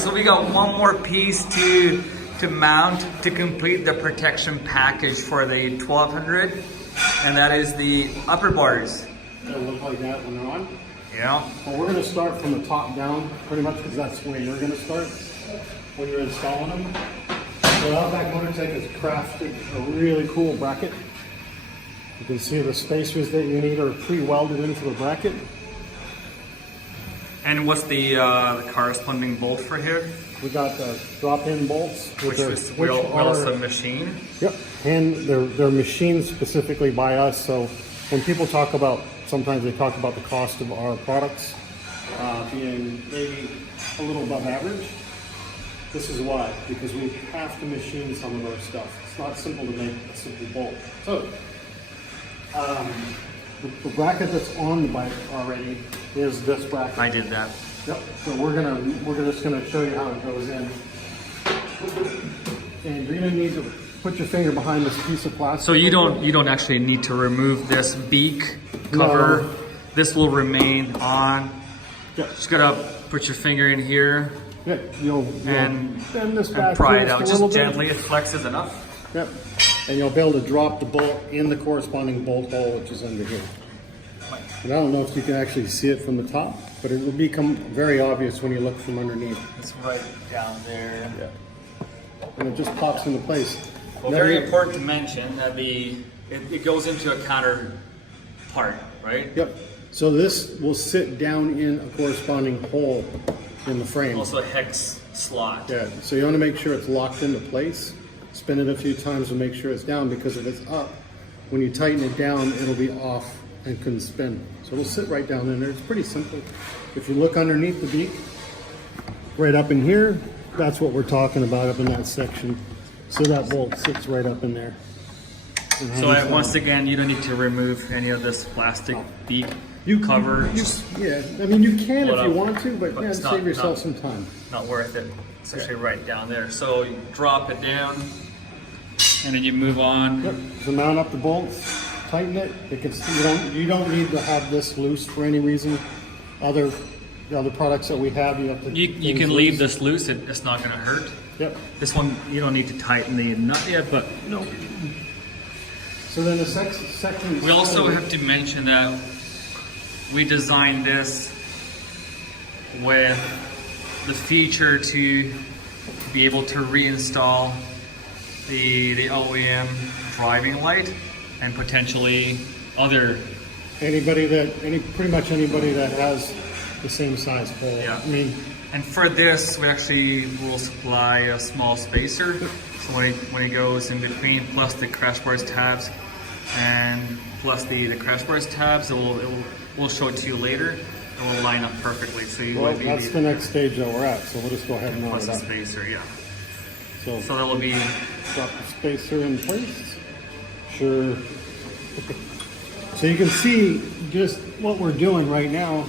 So we got one more piece to mount to complete the protection package for the 1200, and that is the upper bars. It'll look like that when they're on. Yeah. Well, we're going to start from the top down, pretty much, because that's where you're going to start when you're installing them. So Outback Motortek has crafted a really cool bracket. You can see the spacers that you need are pre-welded into the bracket. And what's the corresponding bolt for here? We got drop-in bolts, Which we'll also machine. Yep, and they're machined specifically by us. So when people talk about, sometimes they talk about the cost of our products being maybe a little above average. This is why, because we have to machine some of our stuff. It's not simple to make a simple bolt. So the bracket that's on the bike already is this bracket. I did that. Yep. So we're just gonna show you how it goes in. And you're gonna need to put your finger behind this piece of plastic. So you don't actually need to remove this beak cover. No. This will remain on. Yep. Just gotta put your finger in here. Yeah, you'll bend this back and pry it out just gently. It flexes enough. Yep. And you'll be able to drop the bolt in the corresponding bolt hole, which is under here. And I don't know if you can actually see it from the top, but it will become very obvious when you look from underneath. It's right down there. Yeah. And it just pops into place. Well, very important to mention that it goes into a counter part, right? Yep. So this will sit down in a corresponding hole in the frame. Also a hex slot. Yeah. So you want to make sure it's locked into place. Spin it a few times to make sure it's down, because if it's up, when you tighten it down, it'll be off and couldn't spin. So it'll sit right down in there. It's pretty simple. If you look underneath the beak, right up in here, that's what we're talking about up in that section. So that bolt sits right up in there. So once again, you don't need to remove any of this plastic beak cover. Yeah, I mean you can if you want to, but yeah, save yourself some time. Not worth it. It's actually right down there. So you drop it down, and then you move on. Yep. So mount up the bolts, tighten it. You don't need to have this loose for any reason. The other products that we have, you have to. You can leave this loose. It's not going to hurt. Yep. This one you don't need to tighten the nut yet, but no. So then the second. We also have to mention that we designed this with the feature to be able to reinstall the OEM driving light and potentially pretty much anybody that has the same size pole. Yeah. I mean, and for this, we actually will supply a small spacer. So when it goes in between, plus the crash bars tabs, and plus the crash bars tabs, we'll show it to you later. It will line up perfectly. So that's the next stage that we're at. So we'll just go ahead and plus mount the it up. spacer, yeah. So that will be. Drop the spacer in place. Sure. So you can see just what we're doing right now.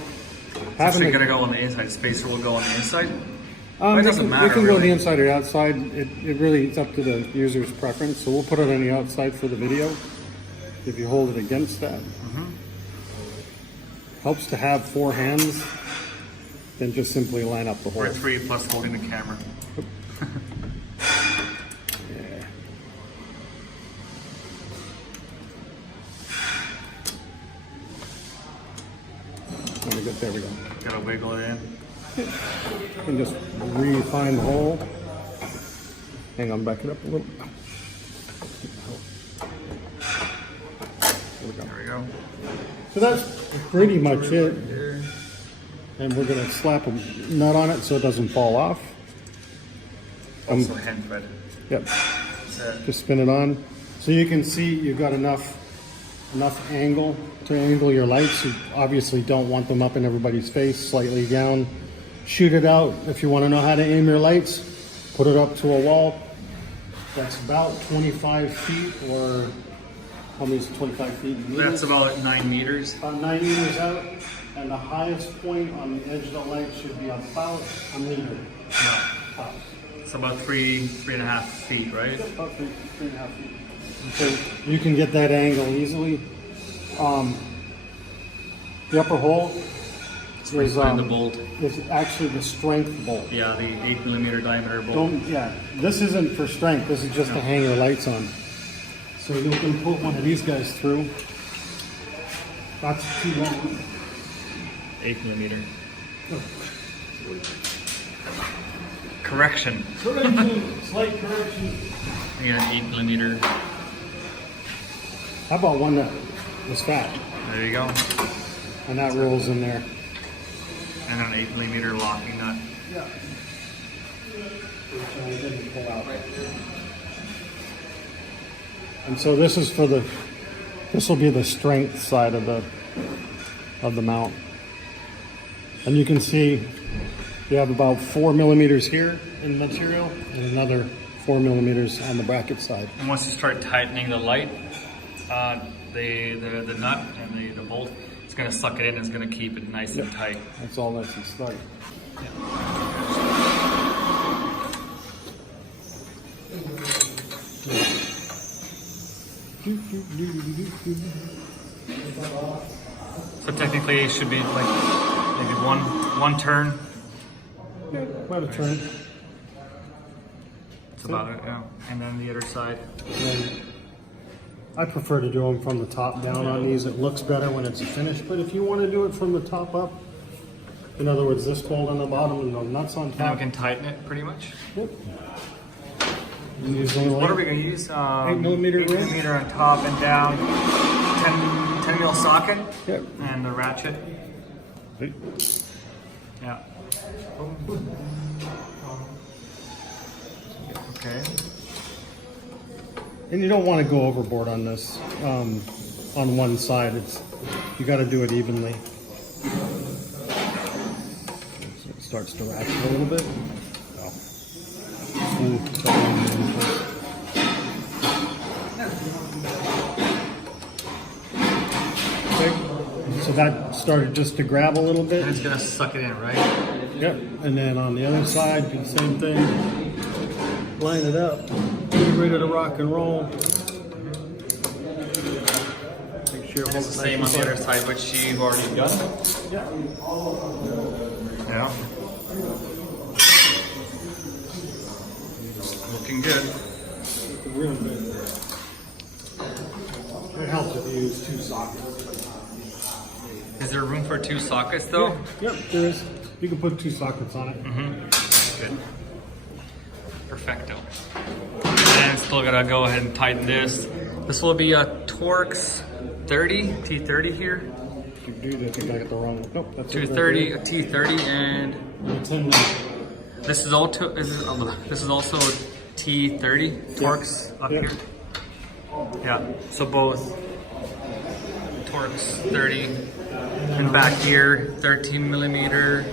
It's actually going to go on the inside. Spacer will go on the inside. It doesn't matter. It can go on the inside or outside. It's up to the user's preference. So we'll put it on the outside for the video. If you hold it against that. Helps to have 4 hands. Then just simply line up the hole. Or 3 plus holding the camera. Yeah. There we go. Gotta wiggle it in. And just refine the hole. Hang on, back it up a little. There we go. So that's pretty much it. And we're gonna slap a nut on it so it doesn't fall off. Also hand thread. Yep. Just spin it on. So you can see you've got enough angle to angle your lights. You obviously don't want them up in everybody's face, slightly down. Shoot it out. If you want to know how to aim your lights, put it up to a wall that's about 25 feet, or how many is 25 feet? That's about 9 meters. About 9 meters out, and the highest point on the edge of the light should be about a meter. No. It's about 3.5 feet, right? About 3.5 feet. So you can get that angle easily. The upper hole, it's is the bolt. is actually the strength bolt. Yeah, the 8mm diameter bolt. This isn't for strength. This is just to hang your lights on. So you can put one of these guys through. That's too long. 8mm. Correction. Slight correction. Yeah, 8mm. How about one that was fat? There you go. And that rolls in there. And an 8mm locking nut. Yeah. Which I didn't pull out. And so this is for the. This will be the strength side of the mount. And you can see you have about 4mm here in material and another 4mm on the bracket side. And once you start tightening the light, the nut and the bolt, it's going to suck it in. It's going to keep it nice and tight. That's all that's in start. So technically, it should be like maybe one turn. Yeah, about a turn. That's about it. Yeah. And then the other side. I prefer to do them from the top down on these. It looks better when it's finished. But if you want to do it from the top up, in other words, this bolt on the bottom and the nuts on top. And we can tighten it pretty much. Yep. What are we going to use? 8mm 8mm on top and down. 10 mil socket. Yep. And the ratchet. Yeah. Okay. And you don't want to go overboard on this. On one side, you got to do it evenly. So it starts to ratchet a little bit. Okay. So that started just to grab a little bit. And it's gonna suck it in, right? Yep. And then on the other side, do the same thing. Line it up. Get ready to rock and roll. Make sure it's the same on the other side, which you've already done. Yeah. Yeah. Looking good. Real good. It helps if you use 2 sockets. Is there room for 2 sockets though? Yep, there is. You can put 2 sockets on it. Good. Perfecto. And still gotta go ahead and tighten this. This will be a Torx 30, T30 here. Dude, I think I got the wrong one. Nope, that's 230, a T30, and it's in there. this is also T30 Torx up here. Yeah, so both Torx 30 and back here 13mm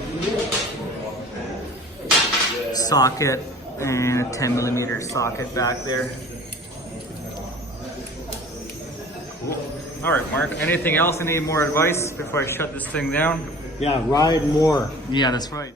socket and a 10mm socket back there. All right, Mark, anything else? Any more advice before I shut this thing down? Yeah, ride more. Yeah, that's right.